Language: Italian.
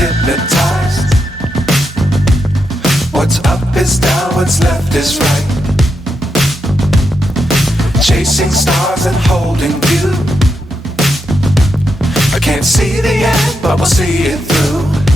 hypnotized. What's up is down, what's left is right. Chasing stars and holding you. I can't see the end, but we'll see it through.